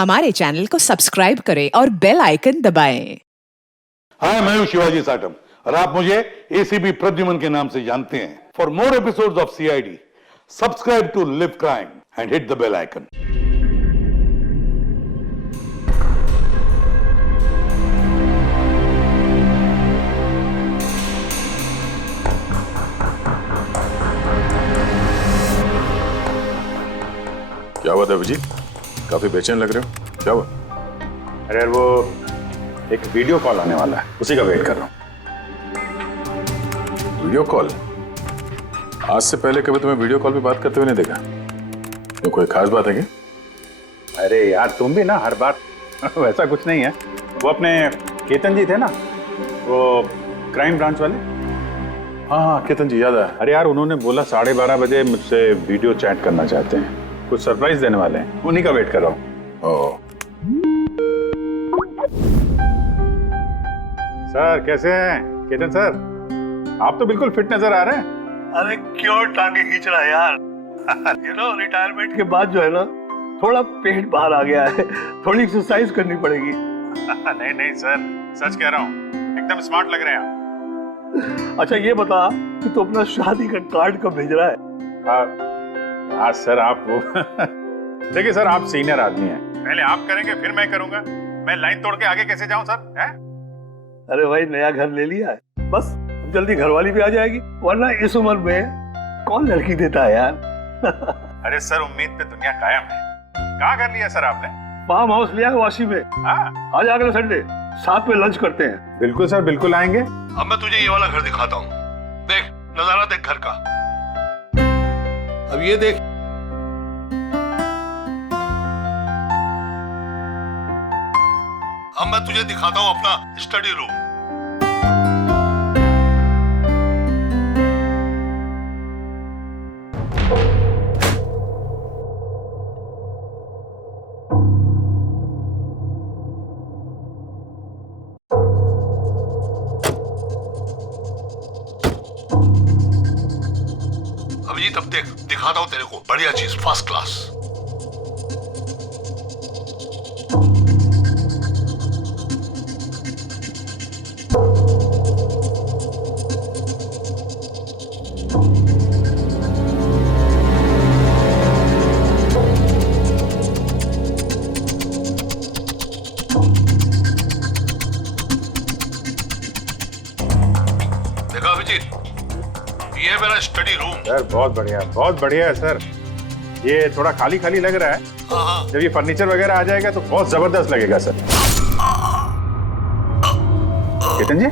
हमारे चैनल को सब्सक्राइब करें और बेल आइकन दबाएं। हाय, मैं हूं शिवाजी साटम और आप मुझे एसीपी प्रद्युमन के नाम से जानते हैं। For more episodes of CID, subscribe to live crime and hit the bell icon. क्या हुआ था अभिजीत? काफी बेचैन लग रहे हो, क्या हुआ? अरे यार, वो एक वीडियो कॉल आने वाला है, उसी का वेट कर रहा हूँ। Video call? आज से पहले कभी तुम्हें वीडियो कॉल पे बात करते हुए नहीं देखा। तो कोई खास बात है क्या? अरे यार, तुम भी ना हर बार वैसा कुछ नहीं है। वो अपने केतन जी थे ना, वो क्राइम ब्रांच वाले। हाँ, केतन जी याद आया। अरे यार, उन्होंने बोला 12:30 बजे मुझसे वीडियो चैट करना चाहते हैं, कुछ सरप्राइज देने वाले हैं, उन्हीं का वेट कर रहा हूँ। सर कैसे हैं केतन सर? आप तो बिल्कुल फिट नजर आ रहे हैं। अरे क्यों टांगे खींच रहा है यार? रिटायरमेंट के बाद जो है ना, थोड़ा पेट बाहर आ गया है, थोड़ी एक्सरसाइज करनी पड़ेगी। नहीं नहीं सर, सच कह रहा हूँ, एकदम स्मार्ट लग रहे हैं आप। अच्छा ये बता कि तू अपना शादी का कार्ड कब भेज रहा है? हाँ सर, आप वो देखिए सर, आप सीनियर आदमी हैं, पहले आप करेंगे फिर मैं करूंगा। मैं लाइन तोड़ के आगे कैसे जाऊं सर? है? अरे भाई, नया घर ले लिया है, बस जल्दी घरवाली भी आ जाएगी, वरना इस उम्र में कौन लड़की देता है यार। अरे सर, उम्मीद पे दुनिया कायम है। कहाँ घर लिया सर आपने? फार्म हाउस लिया है वाशी में। हाँ, आज अगले संडे साथ में लंच करते हैं। बिल्कुल सर, बिल्कुल आएंगे। अब मैं तुझे ये वाला घर दिखाता हूँ, देख नजारा देख घर का। अब ये देख, अब मैं तुझे दिखाता हूँ अपना स्टडी रूम। अभिजीत, अब देख, दिखाता हूँ तेरे को बढ़िया चीज, फर्स्ट क्लास। देखा अभिजीत, ये है मेरा स्टडी रूम। सर बहुत बढ़िया है सर। ये थोड़ा खाली खाली लग रहा है, हाँ। जब ये फर्नीचर वगैरह आ जाएगा तो बहुत जबरदस्त लगेगा सर। केतन जी,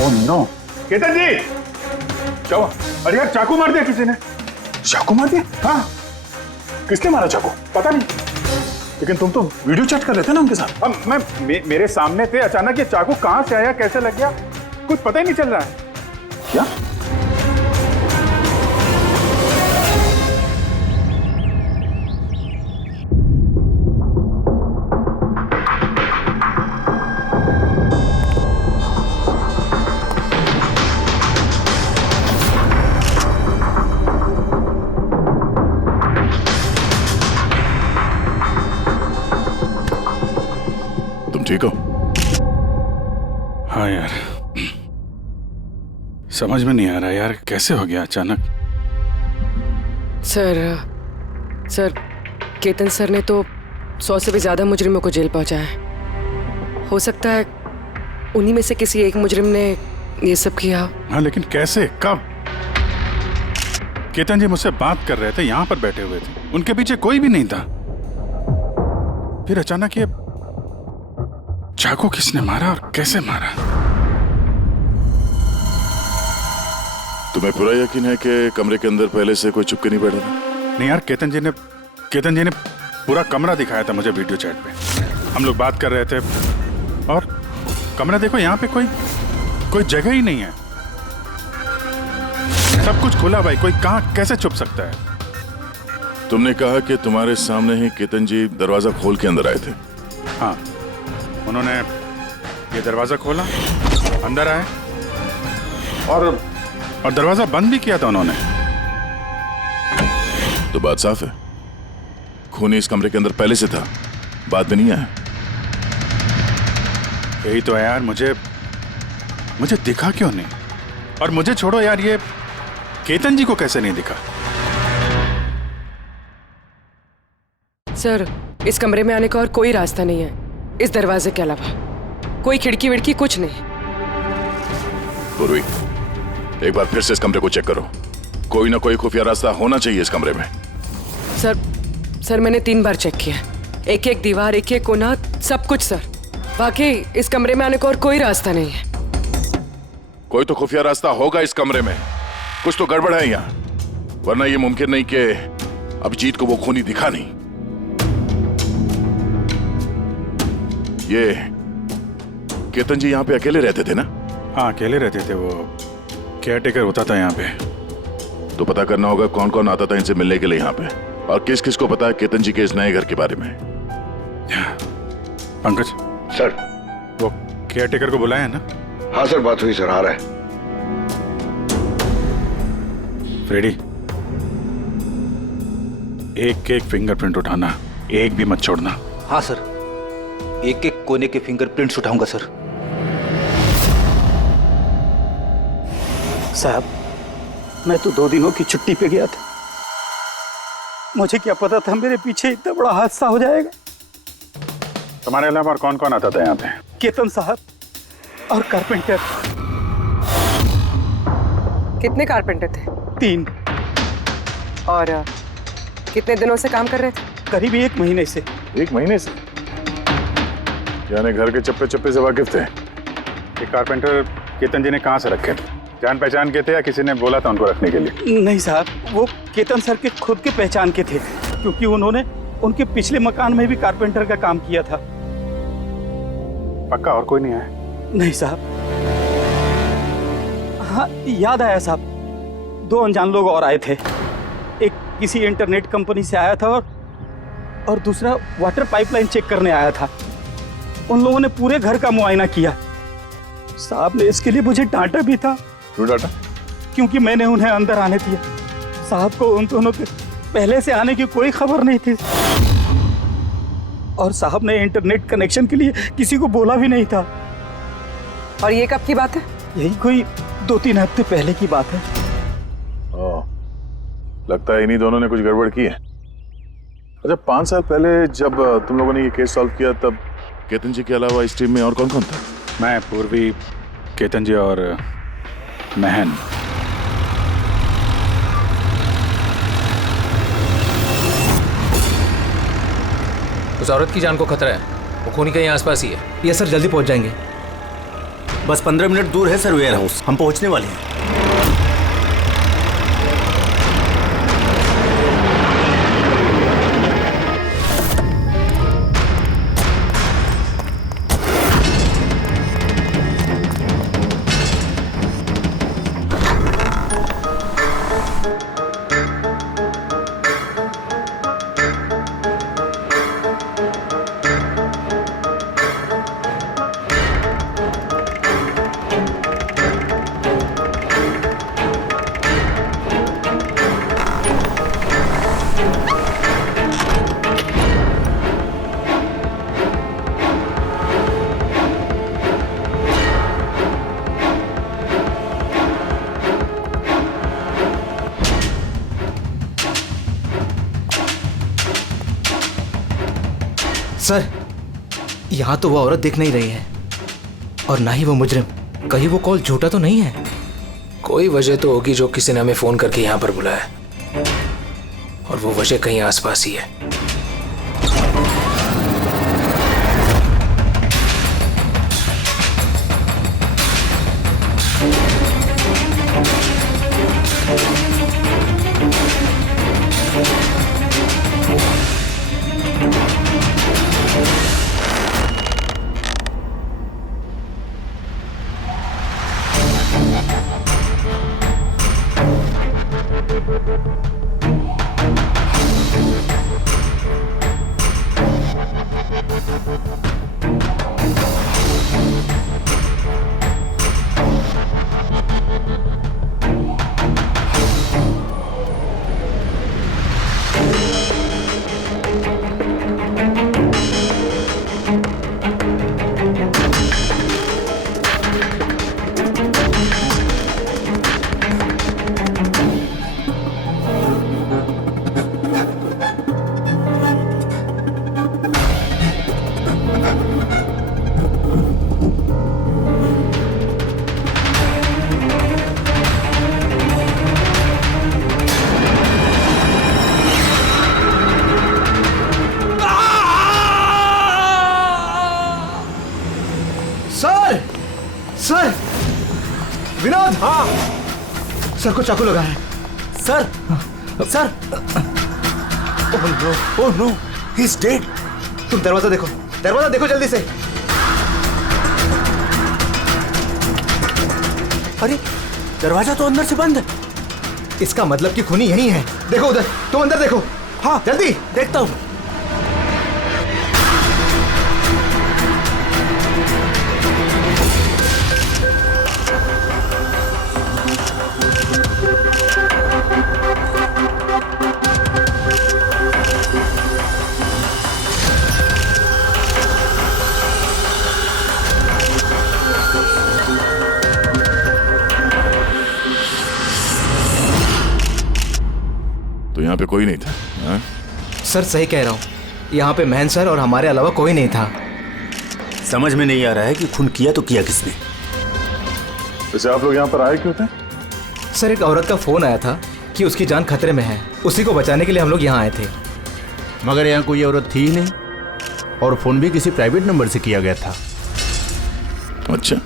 ओह नो, केतन जी क्या हुआ? अरे यार, चाकू मार दिया किसी ने। चाकू मार दिया? हाँ, किसने मारा चाकू? पता नहीं। लेकिन तुम तो वीडियो चैट कर रहे थे ना उनके साथ। अब मेरे सामने थे, अचानक ये चाकू कहां से आया, कैसे लग गया, कुछ पता ही नहीं चल रहा है। क्या? ठीक हो? हाँ यार, समझ में नहीं आ रहा यार, कैसे हो गया अचानक। सर केतन सर ने तो 100 से भी ज्यादा मुजरिमों को जेल पहुंचाया है। हो सकता है उन्हीं में से किसी एक मुजरिम ने ये सब किया। हाँ, लेकिन कैसे, कब? केतन जी मुझसे बात कर रहे थे, यहाँ पर बैठे हुए थे, उनके पीछे कोई भी नहीं था। फिर अचानक ये चाकू किसने मारा और कैसे मारा? तुम्हें पूरा यकीन है कि कमरे के अंदर पहले से कोई चुपके नहीं बैठा था? नहीं यार, केतन जी ने पूरा कमरा दिखाया था मुझे वीडियो चैट पे। हम लोग बात कर रहे थे और कमरा देखो, यहाँ पे कोई जगह ही नहीं है, सब कुछ खुला भाई, कोई कहाँ कैसे छुप सकता है? तुमने कहा कि तुम्हारे सामने ही केतन जी दरवाजा खोल के अंदर आए थे। हाँ, उन्होंने ये दरवाजा खोला, अंदर आए और और दरवाजा बंद भी किया था उन्होंने। तो बात साफ है, खूनी इस कमरे के अंदर पहले से था, बाद में नहीं आया। यही तो है यार, मुझे दिखा क्यों नहीं? और मुझे छोड़ो यार, ये केतन जी को कैसे नहीं दिखा? सर, इस कमरे में आने का और कोई रास्ता नहीं है इस दरवाजे के अलावा। कोई खिड़की विड़की कुछ नहीं। पूर्वी, एक बार फिर से इस कमरे को चेक करो। कोई ना कोई खुफिया रास्ता होना चाहिए इस कमरे में। सर मैंने 3 बार चेक किया, एक एक दीवार, एक एक कोना, सब कुछ सर। वाकई इस कमरे में आने का और कोई रास्ता नहीं है। कोई तो खुफिया रास्ता होगा इस कमरे में, कुछ तो गड़बड़ है यहाँ, वरना ये मुमकिन नहीं कि अभिजीत को वो खूनी दिखा नहीं। ये केतन जी यहाँ पे अकेले रहते थे ना? हाँ, अकेले रहते थे, वो केयरटेकर होता था यहाँ पे। तो पता करना होगा कौन कौन आता था इनसे मिलने के लिए यहाँ पे, और किस किस को पता है केतन जी के इस नए घर के बारे में। पंकज सर। वो केयरटेकर को बुलाया है ना? हाँ सर, बात हुई सर, आ रहा है। फ्रेडी, एक एक फिंगरप्रिंट उठाना, एक भी मत छोड़ना। हाँ सर, एक एक कोने के फिंगरप्रिंट्स उठाऊंगा सर। साहब, मैं तो 2 दिनों की छुट्टी पे गया था। मुझे क्या पता था मेरे पीछे इतना बड़ा हादसा हो जाएगा। तुम्हारे अलावा और कौन कौन आता था यहाँ पे? केतन साहब और कारपेंटर। कितने कारपेंटर थे? 3। और कितने दिनों से काम कर रहे थे? करीब 1 महीने से। 1 महीने से? यानी घर के चप्पे चप्पे से वाकिफ थे। ये कारपेंटर केतन जी ने कहाँ से रखे थे? जान पहचान के थे या किसी ने बोला था उनको रखने के लिए? नहीं साहब, वो केतन सर के खुद के पहचान के थे, क्योंकि उन्होंने उनके पिछले मकान में भी कारपेंटर का काम किया था। पक्का और कोई नहीं आया? नहीं साहब। हाँ, याद आया साहब, 2 अनजान लोग और आए थे। एक किसी इंटरनेट कंपनी से आया था और दूसरा वाटर पाइपलाइन चेक करने आया था। उन लोगों ने पूरे घर का मुआयना किया। साहब ने इसके लिए मुझे डांटा भी था। क्यों डांटा? क्योंकि मैंने उन्हें अंदर आने दिया। साहब को उन दोनों के पहले से आने की कोई खबर नहीं थी, और साहब ने इंटरनेट कनेक्शन के लिए किसी को बोला भी नहीं था। और ये कब की बात है? यही कोई 2-3 हफ्ते पहले की बात है। लगता है इन्हीं दोनों ने कुछ गड़बड़ की है। अच्छा, 5 साल पहले जब तुम लोगों ने ये केस सॉल्व किया, तब केतन जी के अलावा इस टीम में और कौन कौन था? मैं, पूर्वी, केतन जी और महन। उस औरत की जान को खतरा है, वो खूनी कहीं आसपास ही है। ये सर, जल्दी पहुंच जाएंगे। बस 15 मिनट दूर है सर वेयर हाउस, हम पहुंचने वाले हैं। सर, यहाँ तो वो औरत दिख नहीं रही है, और ना ही वो मुजरिम। कहीं वो कॉल झूठा तो नहीं है? कोई वजह तो होगी जो किसी ने हमें फोन करके यहाँ पर बुलाया, और वो वजह कहीं आसपास ही है। सर को चाकू लगा है। Sir sir, oh no, he is dead. तुम दरवाजा देखो जल्दी से। अरे दरवाजा तो अंदर से बंद है। इसका मतलब कि खूनी यही है। देखो उधर, तुम अंदर देखो। हाँ जल्दी। देखता हूँ। तो यहाँ पे कोई नहीं था? हाँ? सर सही कह रहा हूँ, यहाँ पे महन सर और हमारे अलावा कोई नहीं था। समझ में नहीं आ रहा है कि खून किया तो किया किसने। वैसे आप लोग यहाँ पर आए क्यों थे? सर एक औरत का फोन आया था कि उसकी जान खतरे में है, उसी को बचाने के लिए हम लोग यहाँ आए थे। मगर यहाँ कोई औरत थी ही नहीं और फोन भी किसी प्राइवेट नंबर से किया गया था। अच्छा,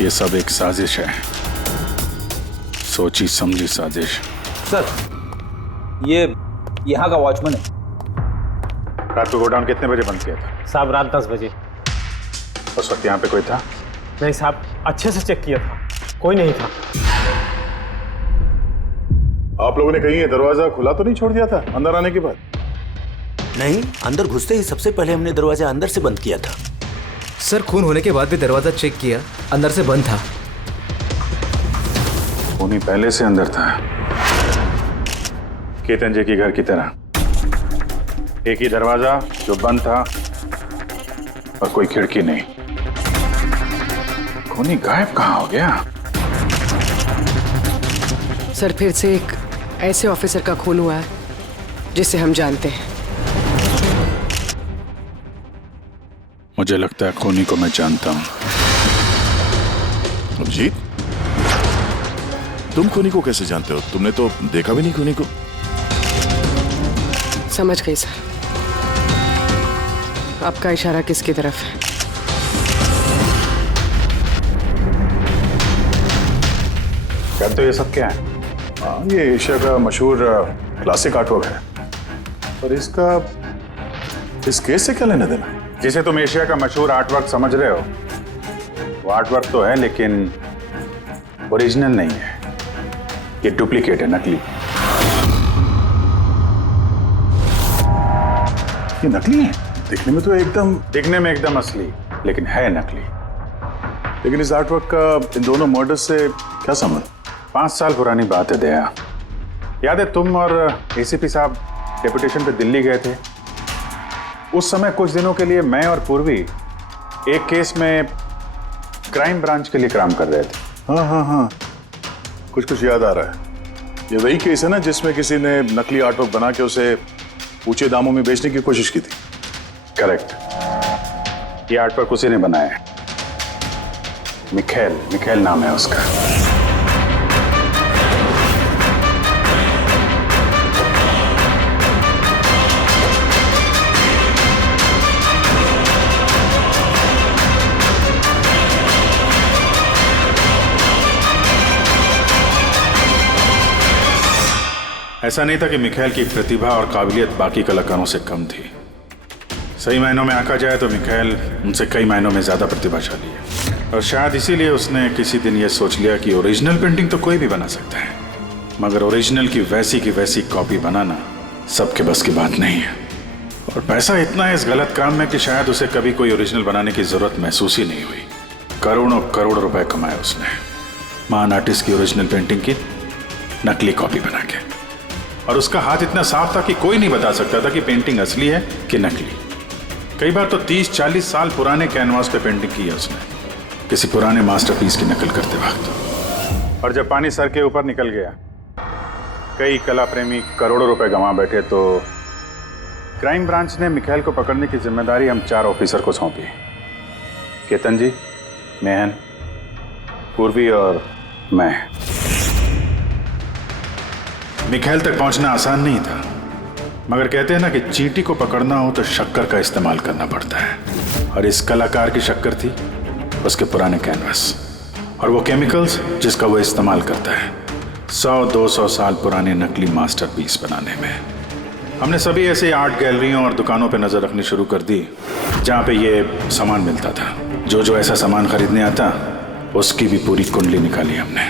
ये सब एक साजिश है, सोची समझी साजिश। सर ये यहाँ का वॉचमैन है। रात को गोडाउन कितने बजे बंद किया था? साहब रात 10 बजे। उस वक्त यहाँ पे कोई था? नहीं साहब, अच्छे से चेक किया था, कोई नहीं था। आप लोगों ने कहीं ये दरवाजा खुला तो नहीं छोड़ दिया था अंदर आने के बाद? नहीं, अंदर घुसते ही सबसे पहले हमने दरवाजा अंदर से बंद किया था। सर खून होने के बाद भी दरवाजा चेक किया, अंदर से बंद था। खूनी पहले से अंदर था, केतन जी के घर की तरह। एक ही दरवाजा जो बंद था और कोई खिड़की नहीं। खूनी गायब कहाँ हो गया? सर फिर से एक ऐसे ऑफिसर का खून हुआ है जिसे हम जानते हैं। मुझे लगता है खूनी को मैं जानता हूँ। अभिजीत, तुम खूनी को कैसे जानते हो? तुमने तो देखा भी नहीं खूनी को। समझ गई सर, आपका इशारा किसकी तरफ है? कहते हो ये सब क्या है? ये एशिया का मशहूर क्लासिक आर्टवर्क है, पर इसका इस केस से क्या लेना देना? जिसे तुम एशिया का मशहूर आर्टवर्क समझ रहे हो, वो आर्टवर्क तो है लेकिन ओरिजिनल नहीं है। ये डुप्लीकेट है, नकली। ये नकली है? दिखने में एकदम असली, लेकिन है नकली। लेकिन इस आर्टवर्क का इन दोनों मर्डर्स से क्या संबंध? 5 साल पुरानी बात है दया। याद है तुम और एसीपी साहब डेपुटेशन पे दिल्ली गए थे? उस समय कुछ दिनों के लिए मैं और पूर्वी एक केस में क्राइम ब्रांच के लिए काम कर रहे थे। हाँ, कुछ याद आ रहा है। ये वही केस है ना जिसमें किसी ने नकली आर्टवर्क बना के उसे ऊंचे दामों में बेचने की कोशिश की थी? करेक्ट। ये आर्टवर्क उसी ने बनाया है। मिखेल नाम है उसका। ऐसा नहीं था कि मिखेल की प्रतिभा और काबिलियत बाकी कलाकारों से कम थी। सही मायनों में आंका जाए तो मिखेल उनसे कई मायनों में ज्यादा प्रतिभाशाली है, और शायद इसीलिए उसने किसी दिन यह सोच लिया कि ओरिजिनल पेंटिंग तो कोई भी बना सकता है, मगर ओरिजिनल की वैसी कॉपी बनाना सबके बस की बात नहीं है। और पैसा इतना है इस गलत काम में कि शायद उसे कभी कोई ओरिजिनल बनाने की जरूरत महसूस ही नहीं हुई। करोड़ों रुपए कमाए उसने महान आर्टिस्ट की ओरिजिनल पेंटिंग की नकली कॉपी बना के। और उसका हाथ इतना साफ था कि कोई नहीं बता सकता था कि पेंटिंग असली है कि नकली। कई बार तो 30-40 साल पुराने कैनवास पे पेंटिंग की है उसने, किसी पुराने मास्टरपीस की नकल करते वक्त। और जब पानी सर के ऊपर निकल गया, कई कला प्रेमी करोड़ों रुपए गंवा बैठे, तो क्राइम ब्रांच ने मिखेल को पकड़ने की जिम्मेदारी हम 4 ऑफिसर को सौंपी। केतन जी, मेहन, पूर्वी और मैं। मिखेल तक पहुंचना आसान नहीं था, मगर कहते हैं ना कि चींटी को पकड़ना हो तो शक्कर का इस्तेमाल करना पड़ता है, और इस कलाकार की शक्कर थी उसके पुराने कैनवास और वो केमिकल्स जिसका वो इस्तेमाल करता है 100-200 साल पुराने नकली मास्टरपीस बनाने में। हमने सभी ऐसे आर्ट गैलरियों और दुकानों पे नजर रखनी शुरू कर दी जहाँ पे ये सामान मिलता था। जो ऐसा सामान खरीदने आता उसकी भी पूरी कुंडली निकाली हमने।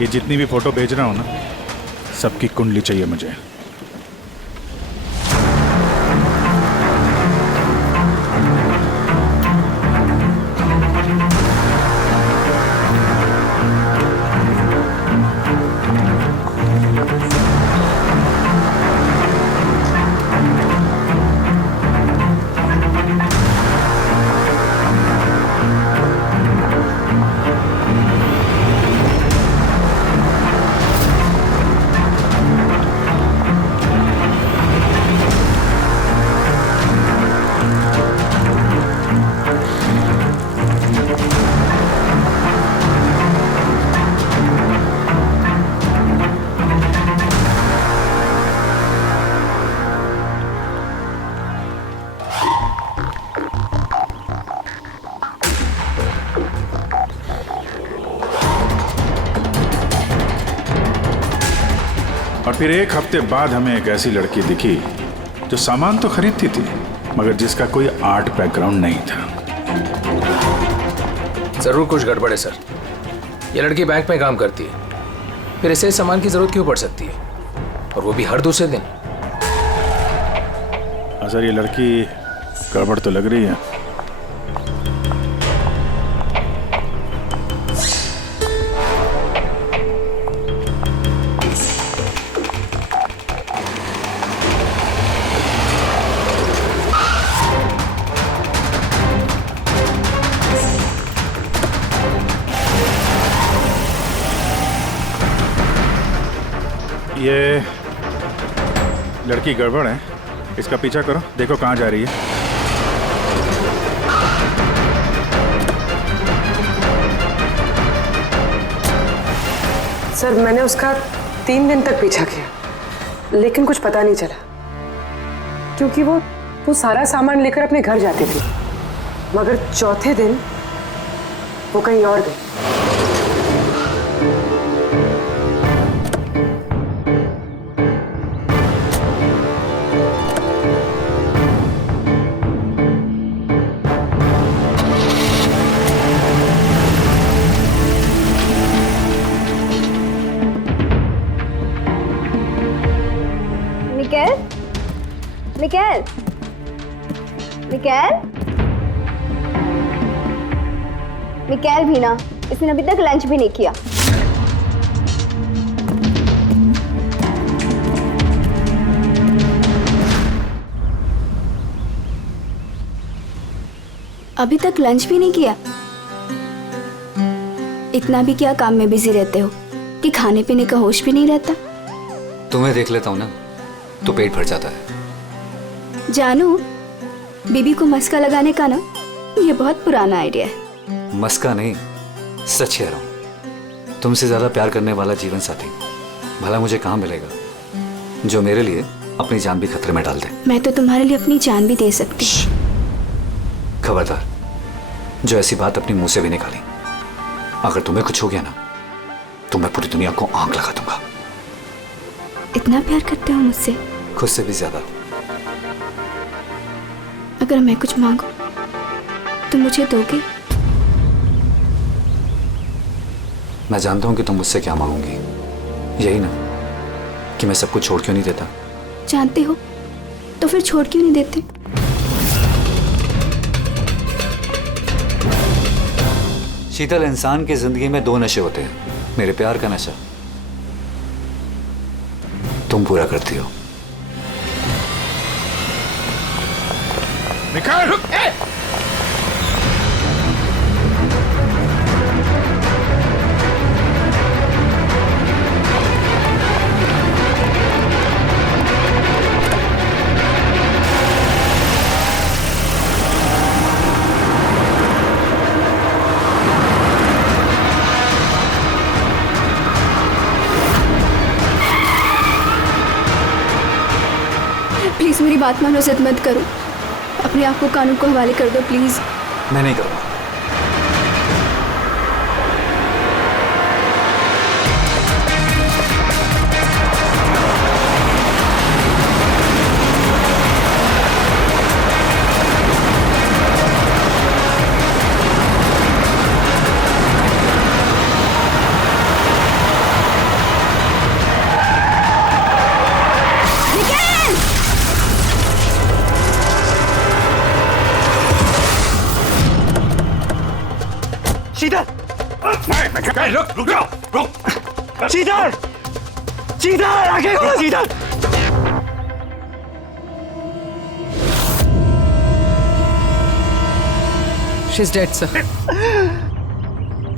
ये जितनी भी फोटो भेज रहा हूं ना, सबकी कुंडली चाहिए मुझे। और फिर एक हफ्ते बाद हमें एक ऐसी लड़की दिखी जो सामान तो खरीदती थी मगर जिसका कोई आर्ट बैकग्राउंड नहीं था। जरूर कुछ गड़बड़ है सर। ये लड़की बैंक में काम करती है, फिर ऐसे सामान की जरूरत क्यों पड़ सकती है, और वो भी हर दूसरे दिन। सर ये लड़की गड़बड़ तो लग रही है। ये लड़की गड़बड़ है, इसका पीछा करो, देखो कहाँ जा रही है। सर मैंने उसका 3 दिन तक पीछा किया, लेकिन कुछ पता नहीं चला, क्योंकि वो सारा सामान लेकर अपने घर जाती थी, मगर चौथे दिन वो कहीं और गई। मिकेल, मिकेल, मिकेल भी ना, इसने अभी तक लंच भी नहीं किया। अभी तक लंच भी नहीं किया? इतना भी क्या काम में बिजी रहते हो कि खाने पीने का होश भी नहीं रहता? तुम्हें देख लेता हूँ ना तो पेट भर जाता है। जानू, बीबी को मस्का लगाने का ना ये बहुत पुराना आइडिया है। मस्का नहीं, सच कह रहा हूँ। तुमसे ज्यादा प्यार करने वाला जीवन साथी भला मुझे कहाँ मिलेगा जो मेरे लिए अपनी जान भी खतरे में डाल दे। मैं तो तुम्हारे लिए अपनी जान भी दे सकती। खबरदार, जो ऐसी बात अपने मुंह से भी निकाली। अगर तुम्हें कुछ हो गया ना तो मैं पूरी दुनिया को आंख लगा दूंगा। इतना प्यार करते हो मुझसे? खुद से भी ज्यादा। अगर मैं कुछ मांगू तो मुझे दोगे? मैं जानता हूं कि तुम मुझसे क्या मांगोगी, यही ना कि मैं सब कुछ छोड़ क्यों नहीं देता। जानते हो तो फिर छोड़ क्यों नहीं देते? शीतल, इंसान की जिंदगी में 2 नशे होते हैं, मेरे प्यार का नशा तुम पूरा करती हो। मिखाइल रुक! प्लीज मेरी बात मानो, जिद मत करो। अपने आप को कानून को हवाले कर दो प्लीज। मैं नहीं करूँगा। शीतल! मिखाइल रुक जाओ, रुक! शीतल! शीतल! आगे खोलो शीतल! She's dead, sir.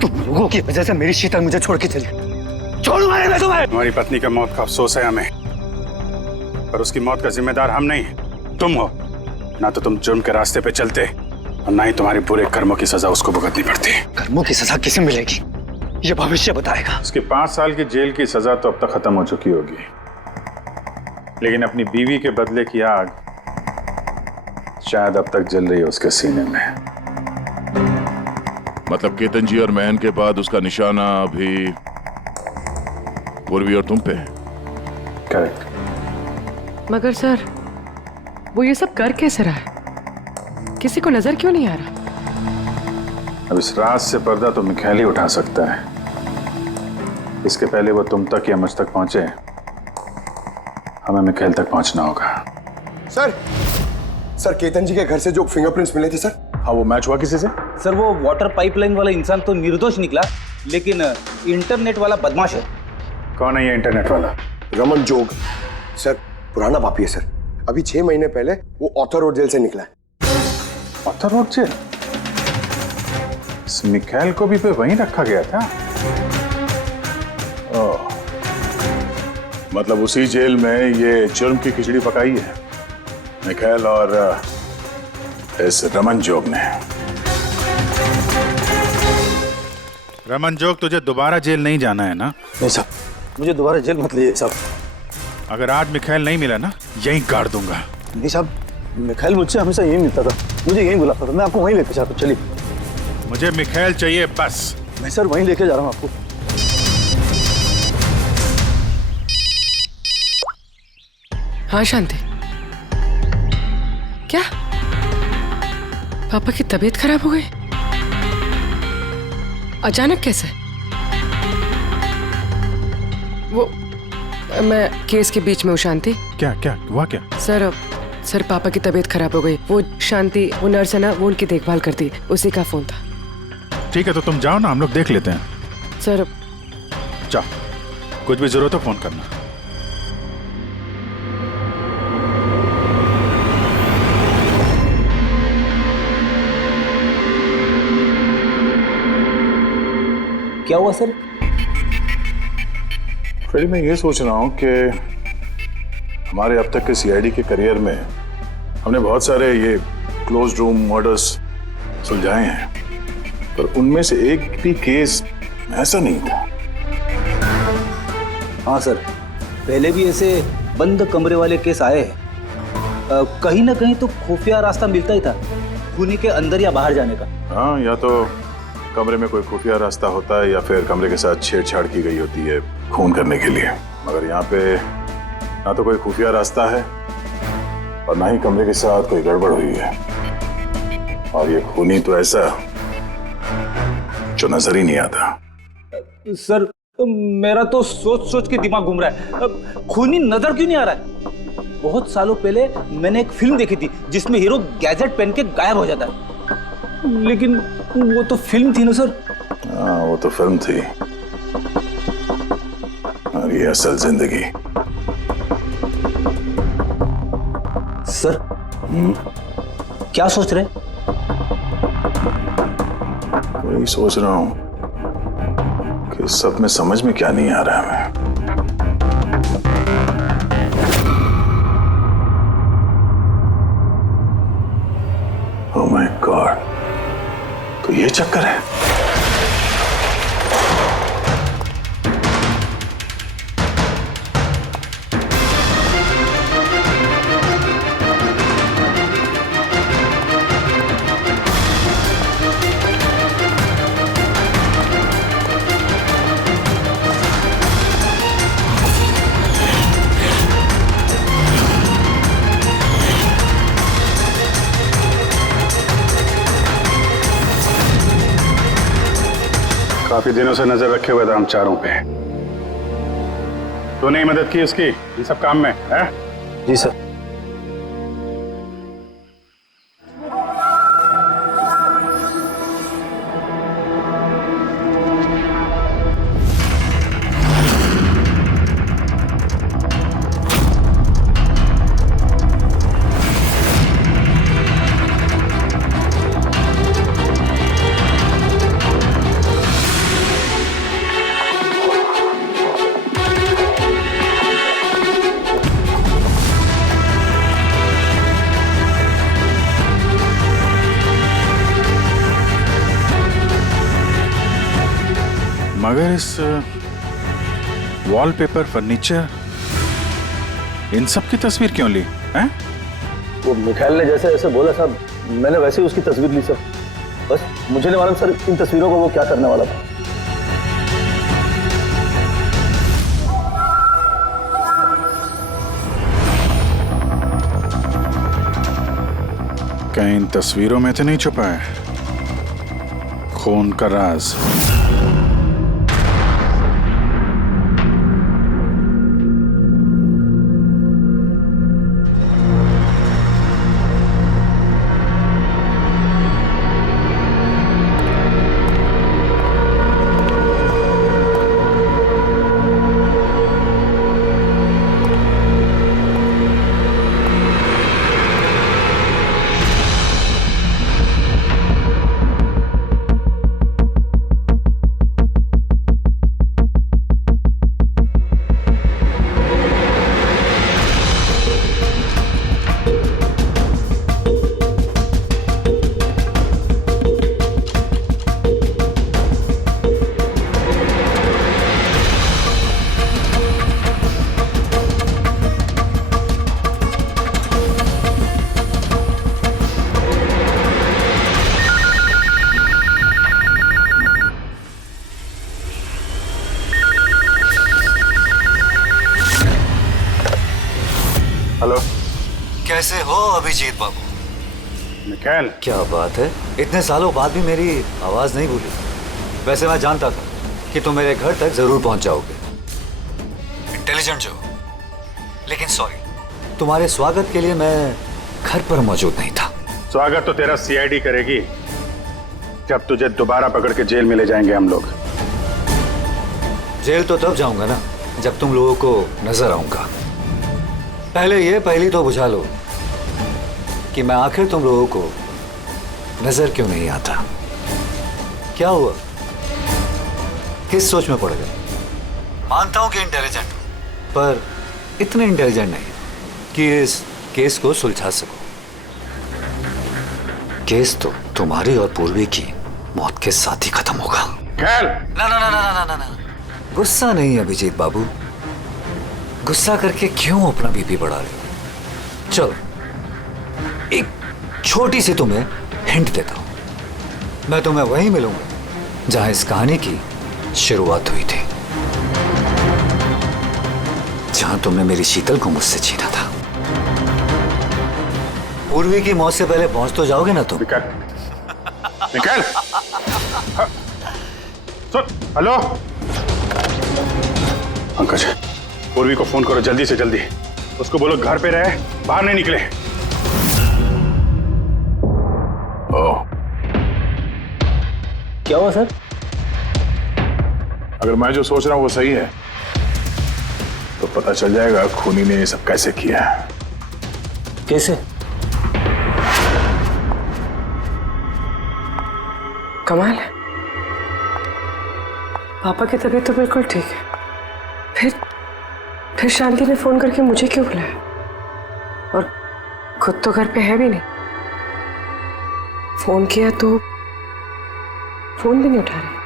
तुम लोगों की वजह से मेरी शीतल मुझे छोड़ के चली गई। छोड़ूंगा नहीं मैं तुम्हें। हमारी पत्नी का मौत का अफसोस है हमें, पर उसकी मौत का जिम्मेदार हम नहीं, तुम हो। ना तो तुम जुर्म के रास्ते पे चलते और ना ही तुम्हारे बुरे कर्मों की सजा उसको भुगतनी पड़ती। कर्मों की सजा किसे मिलेगी ये भविष्य बताएगा। उसके 5 साल की जेल की सजा तो अब तक खत्म हो चुकी होगी, लेकिन अपनी बीवी के बदले की आग शायद अब तक जल रही है उसके सीने में। मतलब केतन जी और महन के बाद उसका निशाना अभी पूर्वी और तुम पे है। करेक्ट। मगर सर वो ये सब कर कैसे रहा है? किसी को नजर क्यों नहीं आ रहा? अब इस राज से पर्दा तो मिखाइल ही उठा सकता है। इसके पहले वो तुम तक या मुझ तक पहुंचे, हमें मिखाइल तक पहुंचना होगा। सर केतन जी के घर से जो फिंगरप्रिंट्स मिले थे सर। हाँ, वो मैच हुआ किसी से? सर वो वाटर पाइपलाइन वाला इंसान तो निर्दोष निकला, लेकिन इंटरनेट वाला बदमाश है। कौन है ये इंटरनेट वाला? रमन जोग सर, पुराना पापी है सर। अभी 6 महीने पहले वो ऑथर रोड जेल से निकला है। Arthur road jail? इस मिखाइल को भी पे वहीं रखा गया था। ओह, मतलब उसी जेल में ये जुर्म की खिचड़ी पकाई है मिखाइल और इस रमन जोग ने। रमन जोग, तुझे दोबारा जेल नहीं जाना है ना? नहीं साहब, मुझे दोबारा जेल मत लीजिए साहब। अगर आज मिखाइल नहीं मिला ना, यहीं गाड़ दूंगा। नहीं साहब, मिखाइल मुझसे हमेशा यही मिलता था, मुझे यहीं बुलाता था। मैं आपको वहीं लेके जाता हूँ, चलिए। मुझे मिखाइल चाहिए बस। मैं सर वहीं लेके जा रहा हूँ आपको। हाँ शांति, क्या पापा की तबीयत खराब हो गई? अचानक कैसे? वो मैं केस के बीच में हूँ शांति। क्या क्या हुआ क्या? सर पापा की तबीयत खराब हो गई। वो शांति, वो नर्स है ना, वो उनकी देखभाल करती, उसी का फोन था। ठीक है, तो तुम जाओ ना, हम लोग देख लेते हैं। सर जाओ, कुछ भी जरूरत हो फोन करना। क्या हुआ सर? फ्रेडी, मैं ये सोच रहा हूँ कि हमारे अब तक के सीआईडी के करियर में हमने बहुत सारे ये क्लोज रूम मर्डर्स सुलझाए हैं, पर उनमें से एक भी केस ऐसा नहीं था। हाँ सर, पहले भी ऐसे बंद कमरे वाले केस आए हैं। कहीं ना कहीं तो खुफिया रास्ता मिलता ही था, खूनी के अंदर या बाहर जाने का। हाँ, या तो कमरे में कोई खुफिया रास्ता होता है या फिर कमरे के साथ छेड़छाड़ की गई होती है खून करने के लिए। मगर यहाँ पे ना तो कोई खुफिया रास्ता है और ना ही कमरे के साथ कोई गड़बड़ हुई है, और ये खूनी तो ऐसा जो नजर ही नहीं आता। सर मेरा तो सोच सोच के दिमाग घूम रहा है। खूनी नजर क्यों नहीं आ रहा है? बहुत सालों पहले मैंने एक फिल्म देखी थी जिसमें हीरो गैजेट पहन के गायब हो जाता है। लेकिन वो तो फिल्म थी ना सर। हाँ, वो तो फिल्म थी और ये असल जिंदगी। सर क्या सोच रहे? वही सोच रहा हूं कि सब में समझ में क्या नहीं आ रहा है हमें। ओह माय गॉड, तो ये चक्कर है। काफी दिनों से नजर रखे हुए थे हम चारों पे। तूने ही मदद की उसकी इन सब काम में, है? जी सर। मगर इस वॉलपेपर, फर्नीचर, इन सब की तस्वीर क्यों ली हैं? वो मिखाइल ने जैसे ऐसे बोला साहब, मैंने वैसे ही उसकी तस्वीर ली सर। बस मुझे नहीं मालूम सर इन तस्वीरों को वो क्या करने वाला था। कहीं इन तस्वीरों में तो नहीं छुपा है खून का राज? हेलो, कैसे हो अभिजीत बाबू? मिखाइल, क्या बात है, इतने सालों बाद भी मेरी आवाज नहीं भूली। वैसे मैं जानता था कि तुम मेरे घर तक जरूर पहुंच जाओगे, इंटेलिजेंट जो। लेकिन सॉरी, तुम्हारे स्वागत के लिए मैं घर पर मौजूद नहीं था। स्वागत तो तेरा सीआईडी करेगी जब तुझे दोबारा पकड़ के जेल में ले जाएंगे हम लोग। जेल तो तब जाऊंगा ना जब तुम लोगों को नजर आऊंगा। पहली तो बुझा लो कि मैं आखिर तुम लोगों को नजर क्यों नहीं आता। क्या हुआ, किस सोच में पड़ गए? मानता हूं कि इंटेलिजेंट, पर इतने इंटेलिजेंट नहीं कि इस केस को सुलझा सको। केस तो तुम्हारी और पूर्वी की मौत के साथ ही खत्म होगा। ना ना ना ना ना ना ना, गुस्सा नहीं अभिजीत बाबू, गुस्सा करके क्यों अपना बीपी बढ़ा रहे हो? चलो एक छोटी सी तुम्हें हिंट देता हूं। मैं तुम्हें वहीं मिलूंगा जहां इस कहानी की शुरुआत हुई थी, जहां तुमने मेरी शीतल को मुझसे छीना था। पूर्वी की मौत से पहले पहुंच तो जाओगे ना तुम? मिखाइल, सुन, हेलो पंकज, पूर्वी को फोन करो जल्दी से जल्दी। उसको बोलो घर पे रहे, बाहर नहीं निकले। ओह, क्या हुआ सर? अगर मैं जो सोच रहा हूं वो सही है तो पता चल जाएगा खूनी ने ये सब कैसे किया है। कैसे? कमाल है, पापा की तबीयत तो बिल्कुल ठीक है, फिर शांति ने फोन करके मुझे क्यों बुलाया? और खुद तो घर पे है भी नहीं। फोन किया तो फोन भी नहीं उठा रही।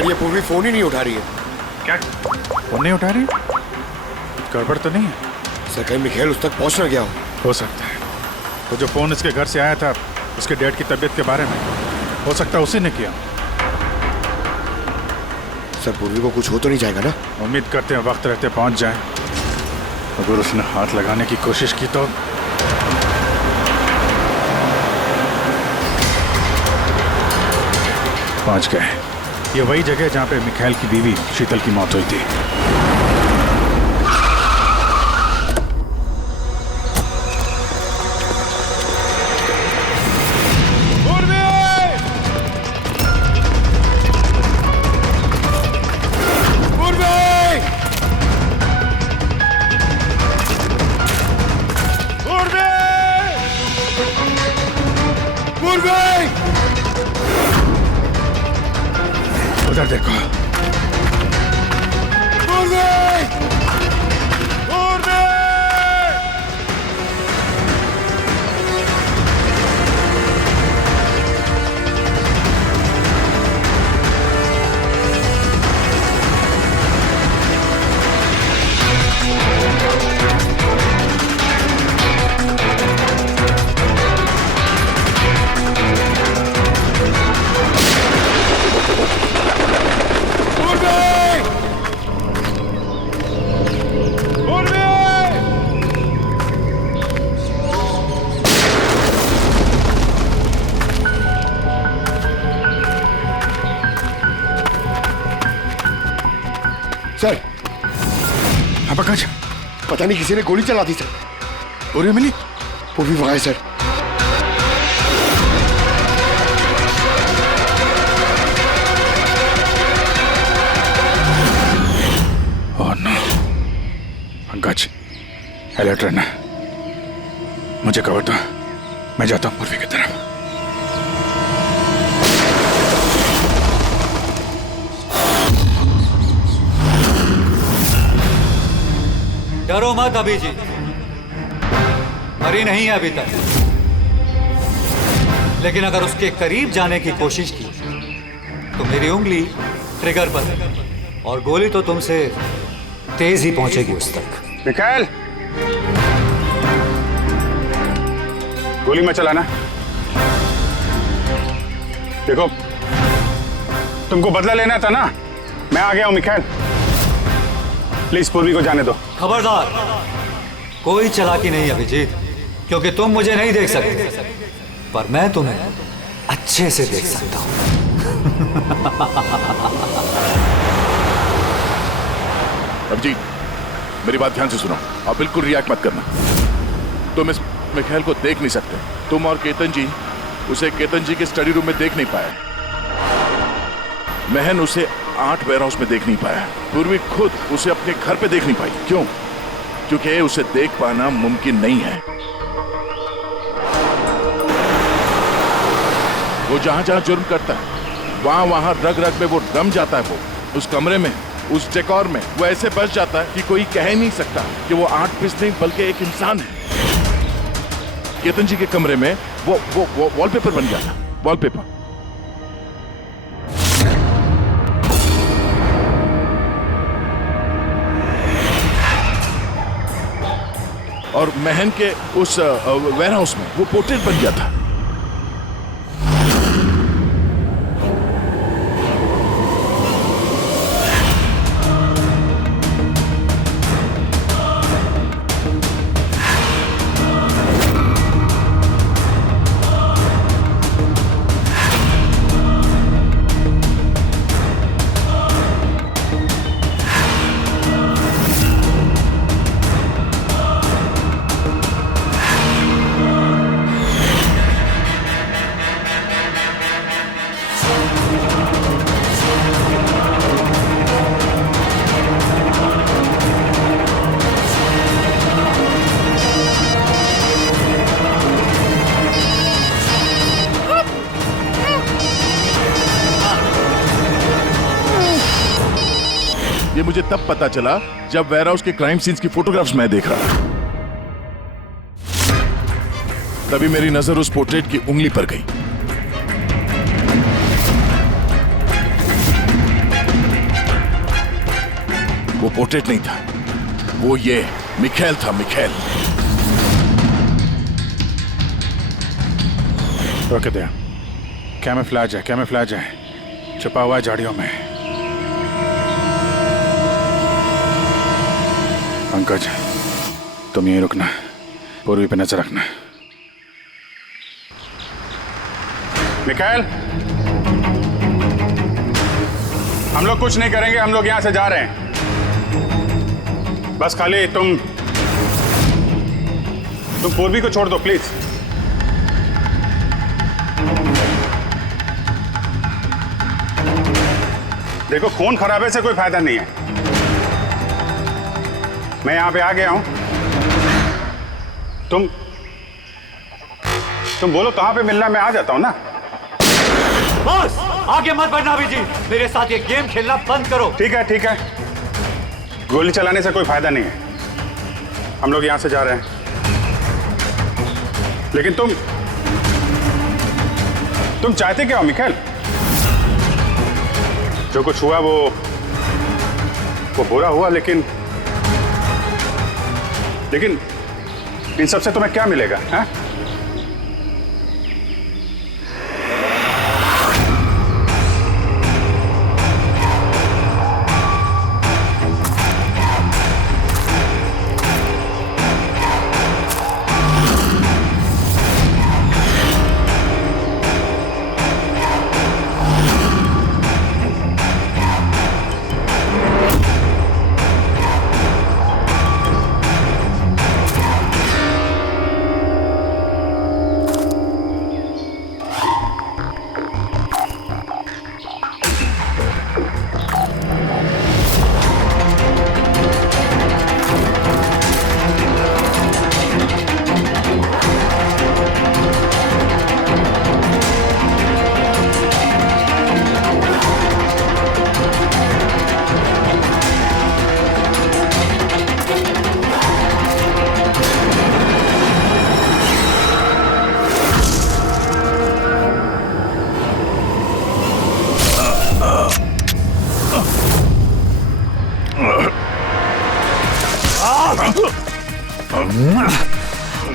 ये पूर्वी फोन ही नहीं उठा रही है। क्या फोन नहीं उठा रही? कुछ गड़बड़ तो नहीं है सर? कहीं मिखेल उस तक पहुंच ना गया हो सकता है। तो जो फोन इसके घर से आया था उसके डैड की तबीयत के बारे में, हो सकता है उसी ने किया। सर पूर्वी को कुछ हो तो नहीं जाएगा ना? उम्मीद करते हैं वक्त रहते पहुंच जाए। अगर उसने हाथ लगाने की कोशिश की तो पहुंच गए। ये वही जगह है जहां पे मिखेल की बीवी शीतल की मौत हुई थी। उधर देखो। सर हाँ पंकज, पता नहीं किसी ने गोली चला दी सर। पूरी मिली? पूरी वहां sir. Oh no. Pankaj alert रहना, मुझे कवर दो, मैं जाता हूँ पूर्वी की तरफ। डरो मत अभी जी, मरी नहीं है अभी तक, लेकिन अगर उसके करीब जाने की कोशिश की तो मेरी उंगली ट्रिगर पर है और गोली तो तुमसे तेज ही पहुंचेगी उस तक। मिखेल, गोली मत चलाना। देखो, तुमको बदला लेना था ना, मैं आ गया हूं मिखेल। प्लीज पूर्वी को जाने दो। खबरदार, कोई चालाकी नहीं अभिजीत, क्योंकि तुम मुझे नहीं देख सकते, पर मैं तुम्हें अच्छे से देख सकता हूं। अभिजीत, मेरी बात ध्यान से सुनो और बिल्कुल रिएक्ट मत करना। तुम इस मिखेल को देख नहीं सकते। तुम और केतन जी उसे केतन जी के स्टडी रूम में देख नहीं पाए। महन उसे 8 वेयरहाउस में देख नहीं पाया। पूर्वी खुद उसे अपने घर पे देख नहीं पाई। क्यों? क्योंकि उसे देख पाना मुमकिन नहीं है। वो जहां जहां जुर्म करता है वहां वहां रग रग में वो दम जाता है। वो उस कमरे में, उस डेकोर में वो ऐसे बस जाता है कि कोई कह नहीं सकता कि वो 8 पीस नहीं बल्कि एक इंसान है। केतन जी के कमरे में वो वॉलपेपर बन गया था, वॉलपेपर। और महन के उस वेयरहाउस में वो पोर्ट्रेट बन गया था। ये मुझे तब पता चला जब वेयरहाउस के क्राइम सीन्स की फोटोग्राफ्स मैं देख रहा था। तभी मेरी नजर उस पोर्ट्रेट की उंगली पर गई। वो पोर्ट्रेट नहीं था, वो ये मिखेल था, मिखेल। रोक दे, कैमोफ्लेज है, कैमोफ्लेज है, छुपा हुआ है झाड़ियों में। पंकज, तुम यहीं रुकना, पूर्वी पे नजर रखना। मिखाइल, हम लोग कुछ नहीं करेंगे, हम लोग यहां से जा रहे हैं। बस खाली तुम पूर्वी को छोड़ दो प्लीज। देखो, खून खराबे से कोई फायदा नहीं है। मैं यहां पे आ गया हूं, तुम बोलो कहां पे मिलना, मैं आ जाता हूं ना। बस आगे मत बढ़ना अभी जी, मेरे साथ ये गेम खेलना बंद करो। ठीक है, ठीक है, गोली चलाने से कोई फायदा नहीं है। हम लोग यहां से जा रहे हैं, लेकिन तुम चाहते क्या हो मिखाइल? जो कुछ हुआ वो बुरा हुआ, लेकिन इन सबसे तुम्हें क्या मिलेगा? हैं?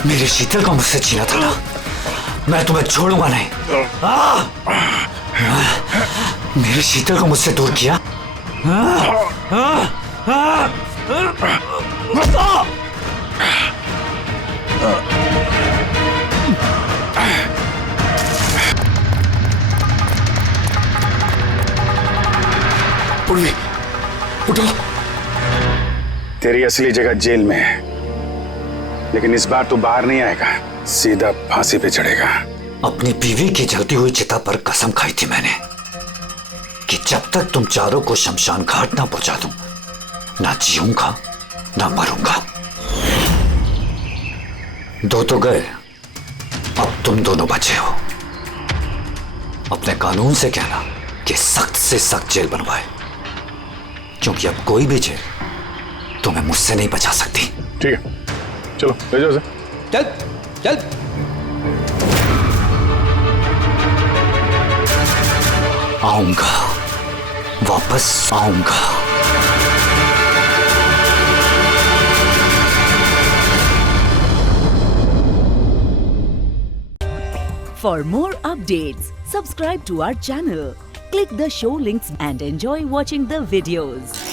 मेरे शीतल को मुझसे छीना था ना, मैं तुम्हें छोड़ूंगा नहीं। मेरे शीतल को मुझसे दूर किया। पूर्वी, उठो। तेरी असली जगह जेल में है, लेकिन इस बार तू बाहर नहीं आएगा, सीधा फांसी पे चढ़ेगा। अपनी बीवी की जलती हुई चिता पर कसम खाई थी मैंने कि जब तक तुम चारों को शमशान घाट ना पहुंचा दूं, ना जीऊंगा ना मरूंगा। दो तो गए, अब तुम दोनों बचे हो। अपने कानून से कहना कि सख्त से सख्त जेल बनवाए, क्योंकि अब कोई भी जेल तुम्हें मुझसे नहीं बचा सकती। ठीक है, चलो ले जाओ। चल चल। आऊंगा, वापस आऊंगा। For more updates, subscribe to our channel, click the show links and enjoy watching the videos.